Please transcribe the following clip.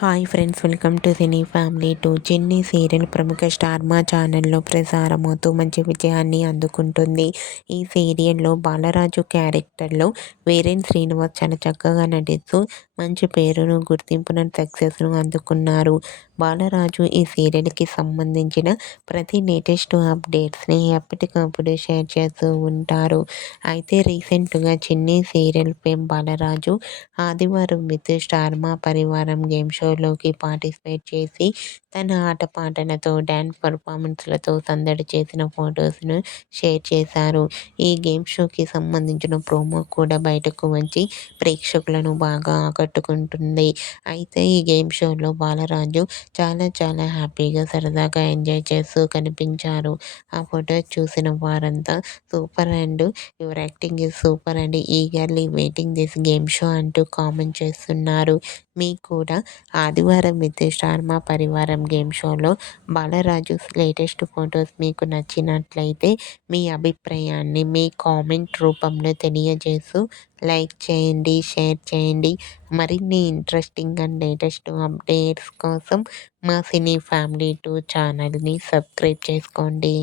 Hi friends, welcome to cine family two. చిన్ని serial ప్రముఖ star మా ఛానల్లో ప్రసారమవుతూ మంచి విజయాన్ని అందుకుంటుంది. ఈ సీరియల్లో బాలరాజు క్యారెక్టర్లో వీరేన్ శ్రీనివాస్ చాలా చక్కగా నటిస్తూ మంచి పేరును, గుర్తింపును, సక్సెస్ను అందుకున్నారు. బాలరాజు ఈ సీరియల్కి సంబంధించిన ప్రతి లేటెస్ట్ అప్డేట్స్ని ఎప్పటికప్పుడు షేర్ చేస్తూ ఉంటారు. అయితే రీసెంట్గా చిన్ని సీరియల్ ఫేమ్ బాలరాజు ఆదివారం విత్ స్టార్ మా పరివారం గేమ్ షోలోకి పార్టిసిపేట్ చేసి తన ఆటపాటలతో, డ్యాన్స్ పర్ఫార్మెన్స్లతో సందడి చేసిన ఫొటోస్ను షేర్ చేశారు. ఈ గేమ్ షోకి సంబంధించిన ప్రోమో కూడా బయటకు వచ్చి ప్రేక్షకులను బాగా ఆకట్టుకుంటుంది. అయితే ఈ గేమ్ షోలో బాలరాజు చాలా హ్యాపీగా, సరదాగా ఎంజాయ్ చేస్తూ కనిపించారు. ఆ ఫొటోస్ చూసిన వారంతా super and your acting is super and eagerly waiting this game show అంటూ కామెంట్ చేస్తున్నారు. మీకు కూడా ఆదివారం విత్ స్టార్ మా పరివారం గేమ్ షోలో బాలరాజు లేటెస్ట్ ఫొటోస్ మీకు నచ్చినట్లయితే మీ అభిప్రాయాన్ని మీ కామెంట్ రూపంలో తెలియజేస్తూ లైక్ చేయండి, షేర్ చేయండి. మరిన్ని ఇంట్రెస్టింగ్ అండ్ లేటెస్ట్ అప్డేట్స్ కోసం మా సినీ ఫ్యామిలీ 2 ఛానల్ని సబ్స్క్రైబ్ చేసుకోండి.